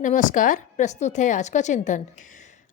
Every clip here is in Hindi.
नमस्कार। प्रस्तुत है आज का चिंतन।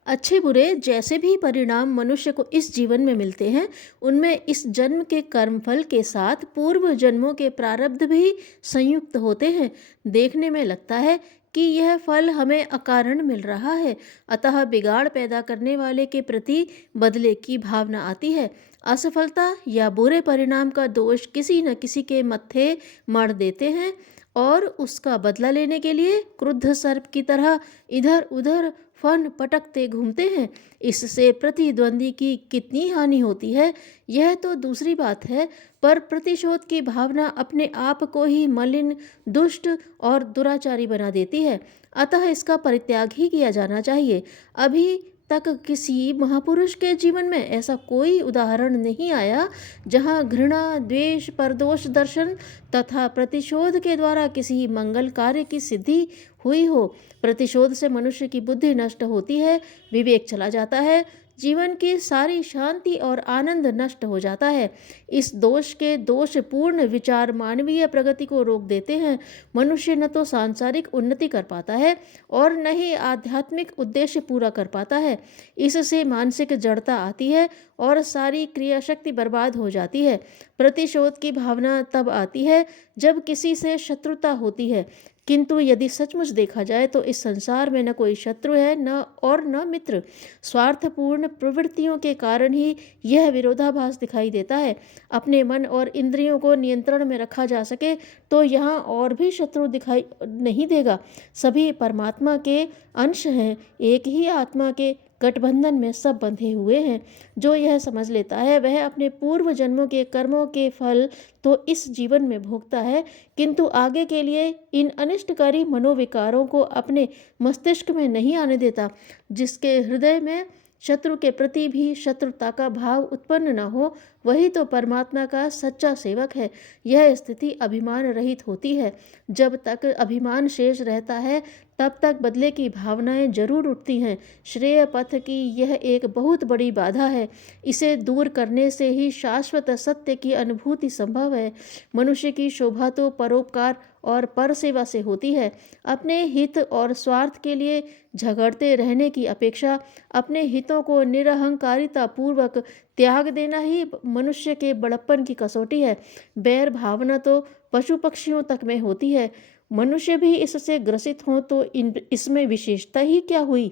अच्छे बुरे जैसे भी परिणाम मनुष्य को इस जीवन में मिलते हैं, उनमें इस जन्म के कर्मफल के साथ पूर्व जन्मों के प्रारब्ध भी संयुक्त होते हैं। देखने में लगता है कि यह फल हमें अकारण मिल रहा है, अतः बिगाड़ पैदा करने वाले के प्रति बदले की भावना आती है। असफलता या बुरे परिणाम का दोष किसी न किसी के मत्थे मढ़ देते हैं और उसका बदला लेने के लिए क्रुद्ध सर्प की तरह इधर उधर फन पटकते घूमते हैं। इससे प्रतिद्वंदी की कितनी हानि होती है यह तो दूसरी बात है, पर प्रतिशोध की भावना अपने आप को ही मलिन, दुष्ट और दुराचारी बना देती है। अतः इसका परित्याग ही किया जाना चाहिए। अभी तक किसी महापुरुष के जीवन में ऐसा कोई उदाहरण नहीं आया जहाँ घृणा, द्वेष, परदोष दर्शन तथा प्रतिशोध के द्वारा किसी मंगल कार्य की सिद्धि हुई हो। प्रतिशोध से मनुष्य की बुद्धि नष्ट होती है, विवेक चला जाता है, जीवन की सारी शांति और आनंद नष्ट हो जाता है। इस दोष के दोषपूर्ण विचार मानवीय प्रगति को रोक देते हैं। मनुष्य न तो सांसारिक उन्नति कर पाता है और न ही आध्यात्मिक उद्देश्य पूरा कर पाता है। इससे मानसिक जड़ता आती है और सारी क्रिया शक्ति बर्बाद हो जाती है। प्रतिशोध की भावना तब आती है जब किसी से शत्रुता होती है, किंतु यदि सचमुच देखा जाए तो इस संसार में न कोई शत्रु है न मित्र। स्वार्थपूर्ण प्रवृत्तियों के कारण ही यह विरोधाभास दिखाई देता है। अपने मन और इंद्रियों को नियंत्रण में रखा जा सके तो यहाँ और भी शत्रु दिखाई नहीं देगा। सभी परमात्मा के अंश हैं, एक ही आत्मा के गठबंधन में सब बंधे हुए हैं। जो यह समझ लेता है वह अपने पूर्व जन्मों के कर्मों के फल तो इस जीवन में भोगता है, किंतु आगे के लिए इन अनिष्टकारी मनोविकारों को अपने मस्तिष्क में नहीं आने देता। जिसके हृदय में शत्रु के प्रति भी शत्रुता का भाव उत्पन्न न हो, वही तो परमात्मा का सच्चा सेवक है। यह स्थिति अभिमान रहित होती है। जब तक अभिमान शेष रहता है तब तक बदले की भावनाएं जरूर उठती हैं। श्रेय पथ की यह एक बहुत बड़ी बाधा है। इसे दूर करने से ही शाश्वत सत्य की अनुभूति संभव है। मनुष्य की शोभा तो परोपकार और पर सेवा से होती है। अपने हित और स्वार्थ के लिए झगड़ते रहने की अपेक्षा अपने हितों को निरहंकारिता पूर्वक त्याग देना ही मनुष्य के बड़प्पन की कसौटी है। बैर भावना तो पशु पक्षियों तक में होती है, मनुष्य भी इससे ग्रसित हों तो इसमें विशेषता ही क्या हुई।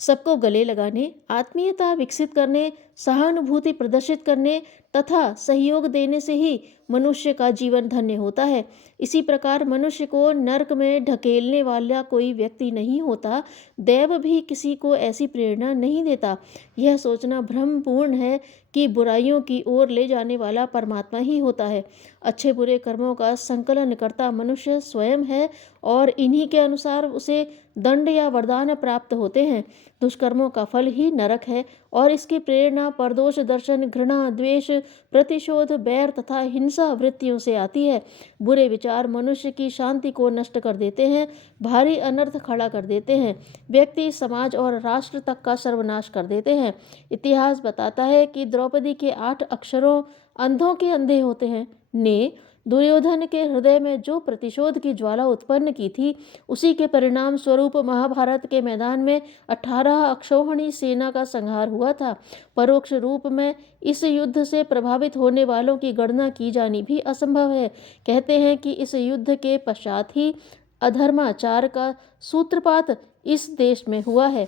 सबको गले लगाने, आत्मीयता विकसित करने, सहानुभूति प्रदर्शित करने तथा सहयोग देने से ही मनुष्य का जीवन धन्य होता है। इसी प्रकार मनुष्य को नरक में ढकेलने वाला कोई व्यक्ति नहीं होता। दैव भी किसी को ऐसी प्रेरणा नहीं देता। यह सोचना भ्रमपूर्ण है कि बुराइयों की ओर ले जाने वाला परमात्मा ही होता है। अच्छे बुरे कर्मों का संकलन करता मनुष्य स्वयं है और इन्हीं के अनुसार उसे दंड या वरदान प्राप्त होते हैं। दुष्कर्मों का फल ही नरक है और इसकी प्रेरणा परदोष दर्शन, घृणा, द्वेष, प्रतिशोध, बैर तथा हिंसा वृत्तियों से आती है। बुरे विचार मनुष्य की शांति को नष्ट कर देते हैं, भारी अनर्थ खड़ा कर देते हैं, व्यक्ति, समाज और राष्ट्र तक का सर्वनाश कर देते हैं। इतिहास बताता है कि द्रौपदी के 8 अक्षरों अंधों के अंधे होते हैं ने दुर्योधन के हृदय में जो प्रतिशोध की ज्वाला उत्पन्न की थी, उसी के परिणाम स्वरूप महाभारत के मैदान में 18 अक्षौहिणी सेना का संहार हुआ था। परोक्ष रूप में इस युद्ध से प्रभावित होने वालों की गणना की जानी भी असंभव है। कहते हैं कि इस युद्ध के पश्चात ही अधर्माचार का सूत्रपात इस देश में हुआ है।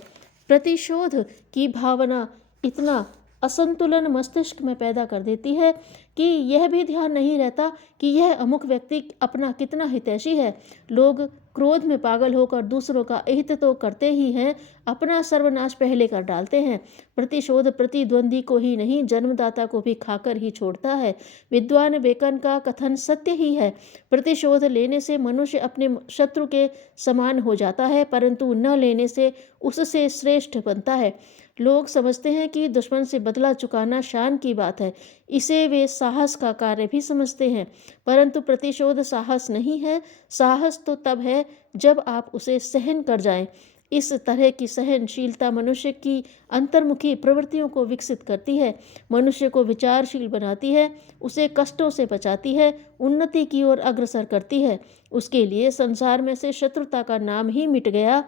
प्रतिशोध की भावना इतना असंतुलन मस्तिष्क में पैदा कर देती है कि यह भी ध्यान नहीं रहता कि यह अमुक व्यक्ति अपना कितना हितैषी है। लोग क्रोध में पागल होकर दूसरों का अहित तो करते ही हैं, अपना सर्वनाश पहले कर डालते हैं। प्रतिशोध प्रतिद्वंदी को ही नहीं, जन्मदाता को भी खाकर ही छोड़ता है। विद्वान बेकन का कथन सत्य ही है। प्रतिशोध लेने से मनुष्य अपने शत्रु के समान हो जाता है, परंतु न लेने से उससे श्रेष्ठ बनता है। लोग समझते हैं कि दुश्मन से बदला चुकाना शान की बात है। इसे वे साहस का कार्य भी समझते हैं, परंतु प्रतिशोध साहस नहीं है। साहस तो तब है जब आप उसे सहन कर जाएं। इस तरह की सहनशीलता मनुष्य की अंतर्मुखी प्रवृत्तियों को विकसित करती है, मनुष्य को विचारशील बनाती है, उसे कष्टों से बचाती है, उन्नति की ओर अग्रसर करती है। उसके लिए संसार में से शत्रुता का नाम ही मिट गया,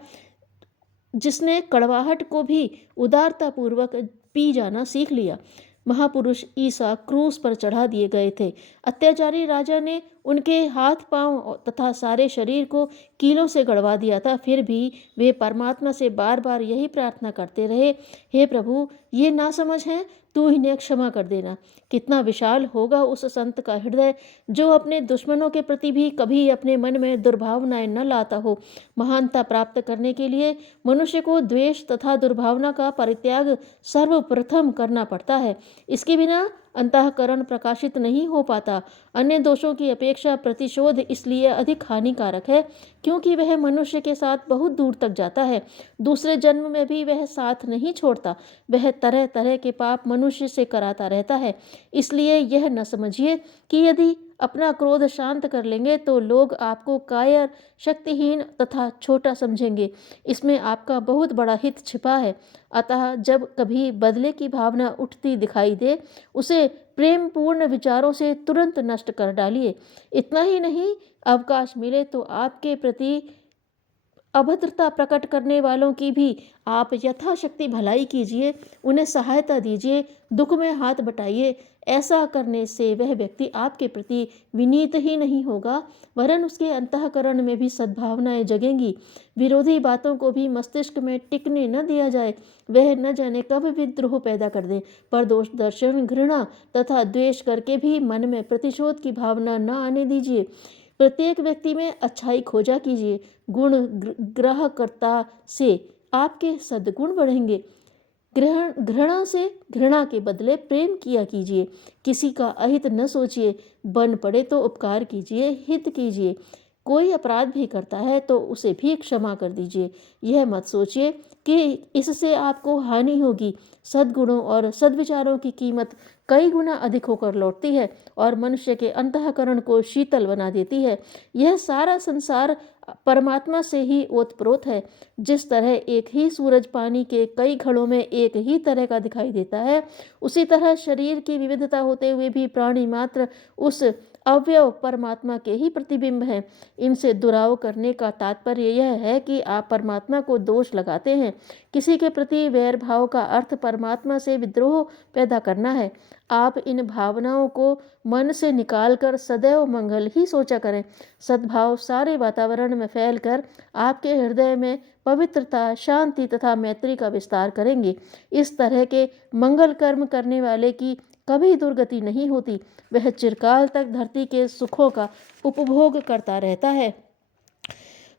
जिसने कड़वाहट को भी उदारतापूर्वक पी जाना सीख लिया। महापुरुष ईसा क्रूस पर चढ़ा दिए गए थे। अत्याचारी राजा ने उनके हाथ पांव तथा सारे शरीर को कीलों से गड़वा दिया था, फिर भी वे परमात्मा से बार बार यही प्रार्थना करते रहे, हे प्रभु, ये नासमझ हैं, तू इन्हें क्षमा कर देना। कितना विशाल होगा उस संत का हृदय जो अपने दुश्मनों के प्रति भी कभी अपने मन में दुर्भावनाएं न लाता हो। महानता प्राप्त करने के लिए मनुष्य को द्वेष तथा दुर्भावना का परित्याग सर्वप्रथम करना पड़ता है। इसके बिना अंतःकरण प्रकाशित नहीं हो पाता। अन्य दोषों की अपेक्षा प्रतिशोध इसलिए अधिक हानिकारक है क्योंकि वह मनुष्य के साथ बहुत दूर तक जाता है। दूसरे जन्म में भी वह साथ नहीं छोड़ता। वह तरह तरह के पाप मनुष्य से कराता रहता है। इसलिए यह न समझिए कि यदि अपना क्रोध शांत कर लेंगे तो लोग आपको कायर, शक्तिहीन तथा छोटा समझेंगे। इसमें आपका बहुत बड़ा हित छिपा है। अतः जब कभी बदले की भावना उठती दिखाई दे, उसे प्रेम पूर्ण विचारों से तुरंत नष्ट कर डालिए। इतना ही नहीं, अवकाश मिले तो आपके प्रति अभद्रता प्रकट करने वालों की भी आप यथाशक्ति भलाई कीजिए, उन्हें सहायता दीजिए, दुख में हाथ बटाइए। ऐसा करने से वह व्यक्ति आपके प्रति विनीत ही नहीं होगा, वरन उसके अंतःकरण में भी सद्भावनाएं जगेंगी। विरोधी बातों को भी मस्तिष्क में टिकने न दिया जाए। वह न जाने कब विद्रोह पैदा कर दे। पर दोष दर्शन, घृणा तथा द्वेष करके भी मन में प्रतिशोध की भावना न आने दीजिए। प्रत्येक व्यक्ति में अच्छाई खोजा कीजिए। गुण ग्रहकर्ता से आपके सद्गुण बढ़ेंगे। घृणा से घृणा के बदले प्रेम किया कीजिए। किसी का अहित न सोचिए। बन पड़े तो उपकार कीजिए, हित कीजिए। कोई अपराध भी करता है तो उसे भी क्षमा कर दीजिए। यह मत सोचिए कि इससे आपको हानि होगी। सद्गुणों और सद्विचारों की कीमत कई गुना अधिक होकर लौटती है और मनुष्य के अंतःकरण को शीतल बना देती है। यह सारा संसार परमात्मा से ही ओतप्रोत है। जिस तरह एक ही सूरज पानी के कई घड़ों में एक ही तरह का दिखाई देता है, उसी तरह शरीर की विविधता होते हुए भी प्राणी मात्र उस अवयव परमात्मा के ही प्रतिबिंब हैं। इनसे दुराव करने का तात्पर्य यह है कि आप परमात्मा को दोष लगाते हैं। किसी के प्रति वैर भाव का अर्थ परमात्मा से विद्रोह पैदा करना है। आप इन भावनाओं को मन से निकालकर सदैव मंगल ही सोचा करें। सद्भाव सारे वातावरण में फैलकर आपके हृदय में पवित्रता, शांति तथा मैत्री का विस्तार करेंगे। इस तरह के मंगल कर्म करने वाले की कभी दुर्गति नहीं होती। वह चिरकाल तक धरती के सुखों का उपभोग करता रहता है।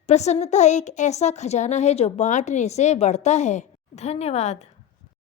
प्रसन्नता एक ऐसा खजाना है जो बांटने से बढ़ता है। धन्यवाद।